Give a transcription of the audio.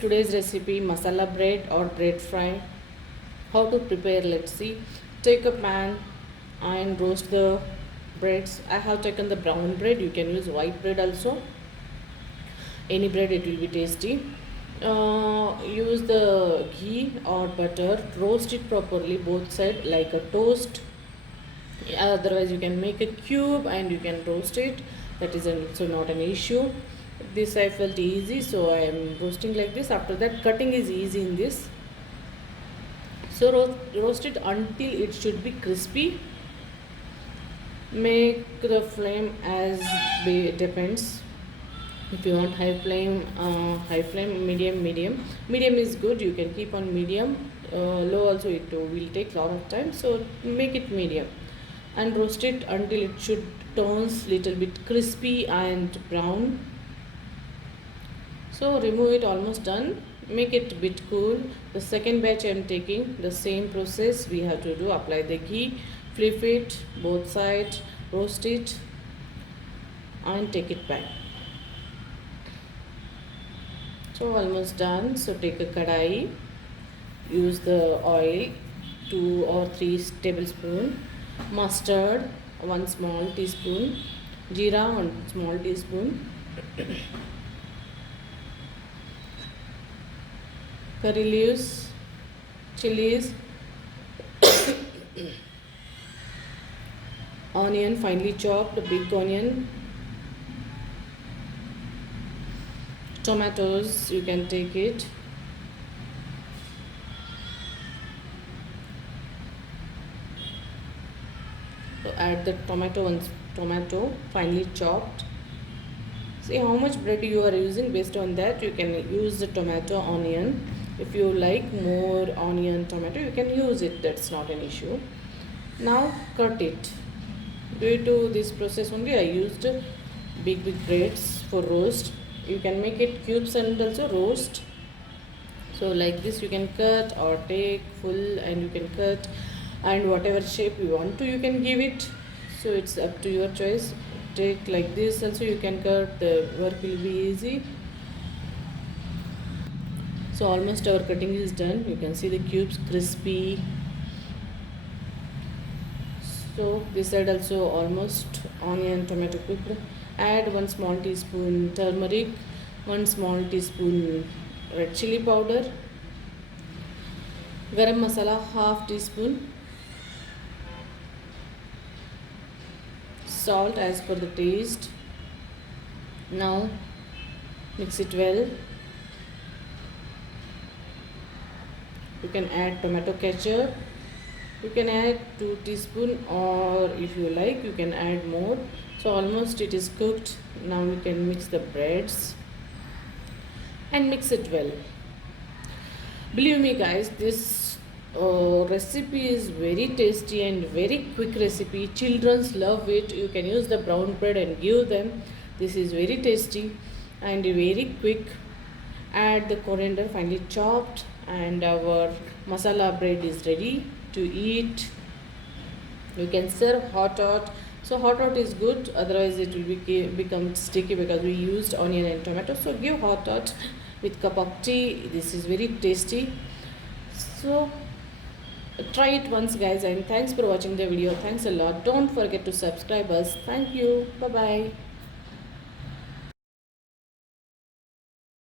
today's recipe masala bread or bread fry. How to prepare? Let's see. Take a pan and roast the breads. I have taken the brown bread. You can use white bread also. Any bread, it will be tasty. Use the ghee or butter. Roast it properly both sides like a toast. Otherwise, you can make a cube and you can roast it. That is also not an issue. This I felt easy, so I am roasting like this. After that, cutting is easy in this. So roast it until it should be crispy. Make the flame as depends. If you want high flame, medium is good. You can keep on medium. Low also it will take lot of time, so make it medium and roast it until it should turns little bit crispy and brown. So remove it, almost done. Make it a bit cool. The second batch I am taking the same process we have to do. Apply the ghee, flip it both sides, roast it and take it back. So almost done. So take a kadai, use the oil 2 or 3 tablespoons, mustard 1 small teaspoon, jeera 1 small teaspoon, curry leaves, chilies, onion finely chopped, big onion, tomatoes, you can take it, so add the tomato finely chopped. See how much bread you are using, based on that you can use the tomato, onion. If you like more onion, tomato, you can use it, that's not an issue. Now cut it. Due to this process only I used big breads for roast. You can make it cubes and also roast. So like this you can cut or take full, and you can cut and whatever shape you want to you can give it. So it's up to your choice. Take like this also you can cut, the work will be easy. So almost our cutting is done. You can see the cubes crispy. So this side also almost onion, tomato cooked. Add 1 small teaspoon turmeric, 1 small teaspoon red chili powder, garam masala half teaspoon, salt as per the taste. Now mix it well. You can add tomato ketchup. You can add 2 teaspoon, or if you like you can add more. So almost it is cooked. Now we can mix the breads and mix it well. Believe me guys, this recipe is very tasty and very quick recipe. Childrens love it. You can use the brown bread and give them. This is very tasty and very quick. Add the coriander finely chopped and our masala bread is ready to eat. You can serve hot. So hot is good, otherwise it will become sticky because we used onion and tomato. So give hot with cup of tea. This is very tasty. So try it once guys, and thanks for watching the video. Thanks a lot. Don't forget to subscribe us. Thank you. Bye bye.